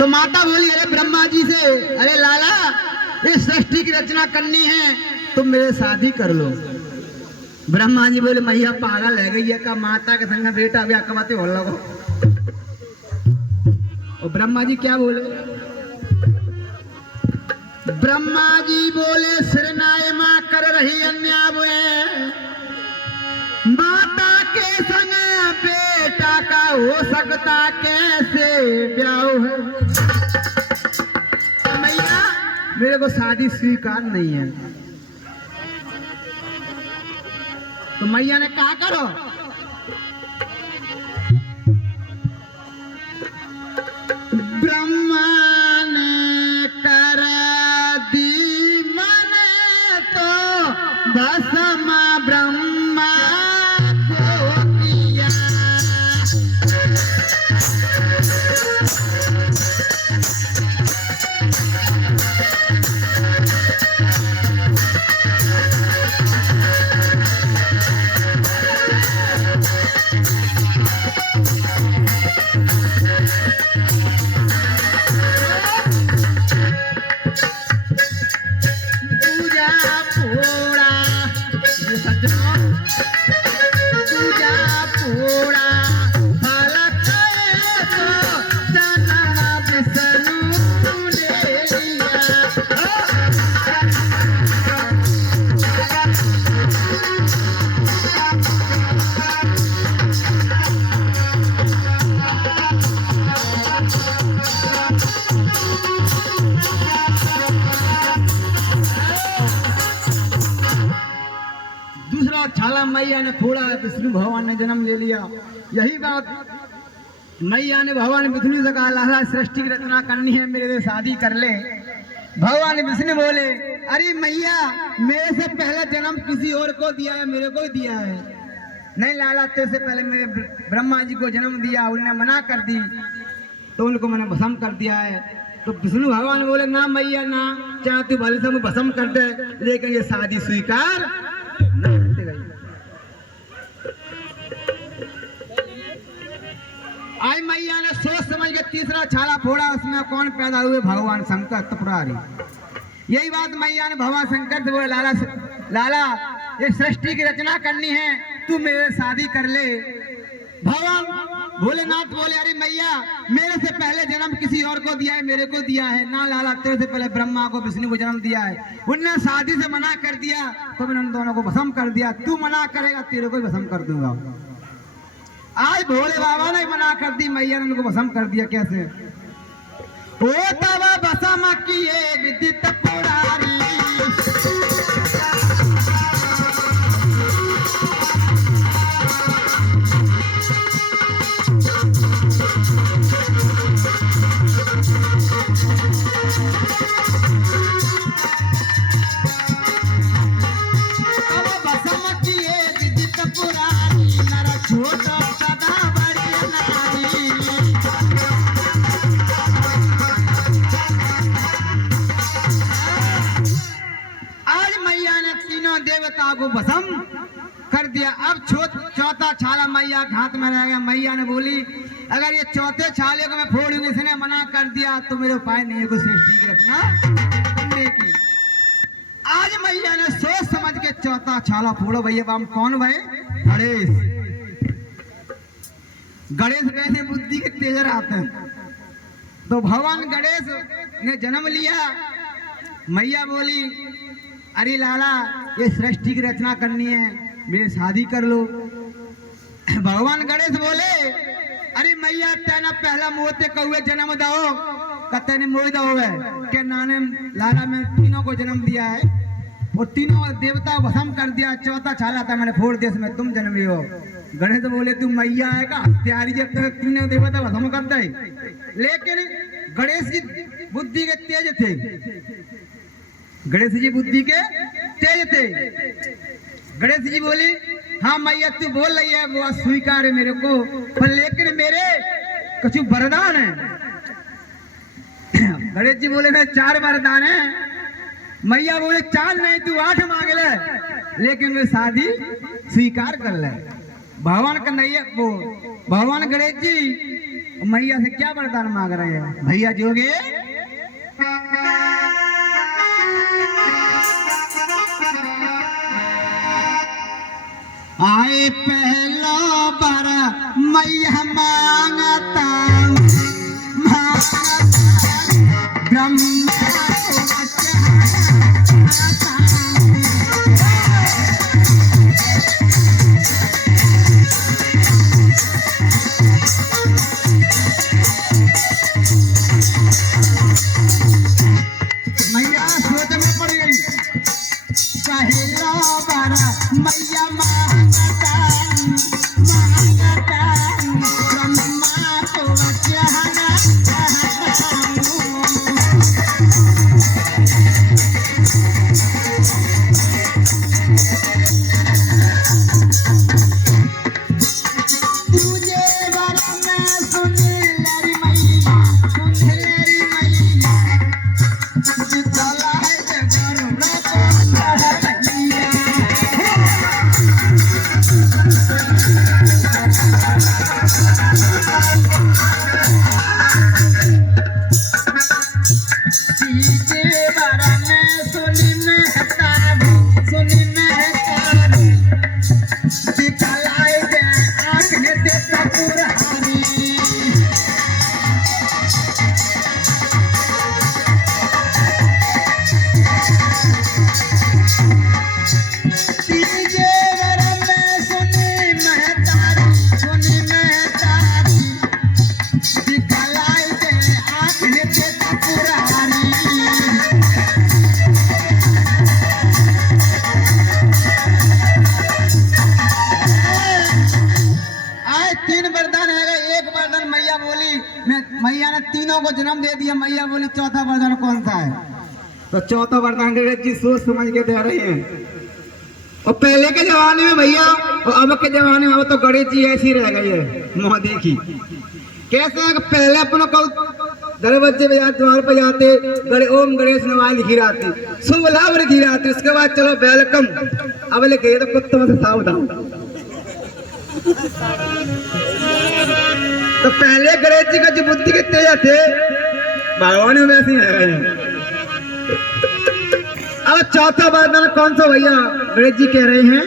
तो माता बोली अरे ब्रह्मा जी से, अरे लाला इस सृष्टि की रचना करनी है, तुम मेरे शादी कर लो। ब्रह्मा जी बोले मैया पागल है गई है का माता के संग बेटा भी कमाते हो लगो। और ब्रह्मा जी क्या बोले? ब्रह्मा जी बोले सिरनाए मां कर रही अन्याय, माता के संग बेटा का हो सकता कैसे ब्याह है? मैया मेरे को शादी स्वीकार नहीं है। तो मैया ने कहा करो, ब्रह्मा ने कर दी मन तो भस्म ब्रह्मा को किया। छाला मैया ने फोड़ा, विष्णु भगवान ने जन्म ले लिया। यही बात मैया ने भगवान विष्णु से कहा लाला सृष्टि की रचना करनी है, मेरे से शादी कर ले। भगवान विष्णु बोले अरे मैया मेरे से पहला जन्म किसी और को दिया है, मेरे को ही दिया है। नहीं लाला तेरे से पहले मेरे ब्रह्मा जी को जन्म दिया, उन्होंने मना कर दी तो उनको मैंने भस्म कर दिया है। तो विष्णु भगवान बोले ना मैया ना, चाहे तू भले से भस्म कर दे लेकिन ये शादी स्वीकार आई। मैया ने सोच समझ के तीसरा छाला फोड़ा, उसमें कौन पैदा हुए? भगवान शंकर त्रिपुरारी। यही बात मैया ने भगवान शंकर से बोले लाला लाला ये सृष्टि की रचना करनी है, तू मेरे शादी कर ले। भगवान भोलेनाथ बोले अरे मैया मेरे से पहले जन्म किसी और को दिया है, मेरे को दिया है ना लाला, तेरे से पहले ब्रह्मा को विष्णु को जन्म दिया है, उनने शादी से मना कर दिया तो मैंने उन दोनों को भस्म कर दिया। तू मना करेगा तेरे को ही भस्म कर दूंगा। आज भोले बाबा ने मना कर दी, मैया ने उनको भस्म कर दिया। कैसे? ओ तब भस्म किए विदित पुरारी, को भस्म कर दिया। अब चौथा छाला मैया के हाथ में रह गया। मैया ने बोली अगर ये चौथे छाले को मैं फोड़ूंगी, इसने मना कर दिया तो मेरे उपाय नहीं है कुछ सृष्टि की रचना करने की। आज मैया ने सोच समझ के चौथा छाला फोड़ो। भैया बाम कौन भाई? गणेश। गणेश कैसे बुद्धि के तेज आते हैं, तो भगवान गणेश ने जन्म लिया। मैया बोली अरे लाला ये सृष्टि की रचना करनी है, मेरे शादी कर लो। भगवान गणेश बोले अरे मैया तेना पहला मोते कौए जन्म दो, कहते ने मोई दो है के नाने लाला में तीनों को जन्म दिया है और तीनों देवता भस्म कर दिया। चौथा छाला था मैंने फोड़ दिया, इसमें तुम जन्मे हो। गणेश बोले तू मैया है का हत्यारी, जब तक तीनों देवता भस्म कर दे। लेकिन गणेश जी बुद्धि के तेज थे, गणेश जी बुद्धि के तेज थे। गणेश जी बोली हाँ मैया तू बोल रही है वो स्वीकार है मेरे को, पर लेकिन मेरे कुछ वरदान है। गणेश जी बोले मैं 4 वरदान है। मैया बोले 4 नहीं तू 8 मांग ले, लेकिन वे शादी स्वीकार कर ले। भगवान का नहीं है वो, भगवान गणेश जी मैया से क्या वरदान मांग रहे हैं भैया जोगे? आए पहला बार मैया मांगता ब्रह्मा मैया सोच में पड़ गई। पहला बार मैया मांगता ब्रह्मा को चाहना तुझे वरना सुन लेरी मैया, सुन लेरी मैया, चला है जगरुड़ा सीते वरना सुनी महताबी, सुनी महताबी, दिखलाई दे आँख ने देता पुरहानी। तीजे वरना सुनी महताबी, सुनी महताबी, दिखलाई दे आँख ने देता पुरहानी। आए तीन वरदान है, एक वरदान मैया बोली, मैया ने तीनों को जन्म दे दिया। मैया बोली चौथा वरदान कौन सा है? तो चौथा वरदान गणेश जी सोच समझ के दे रहे हैं। और पहले के जमाने में भैया और अब के जमाने में अब तो गणेश जी ऐसी रह गई है। मुँह देखी कैसे है कि पहले अपनों को दरवाजे पे जाते, द्वार पे जाते, ओम गणेश नमः लिखी रहती, शुभ लाभ लिखी रहती, उसके बाद चलो वेलकम। अब लिखे तो कुत्तों से सावधान। तो पहले गणेश जी का जो बुद्धि के तेज थे भगवान में वैसे ही रह गए। अब चौथा वरदान कौन सा भैया गणेश जी कह रहे हैं?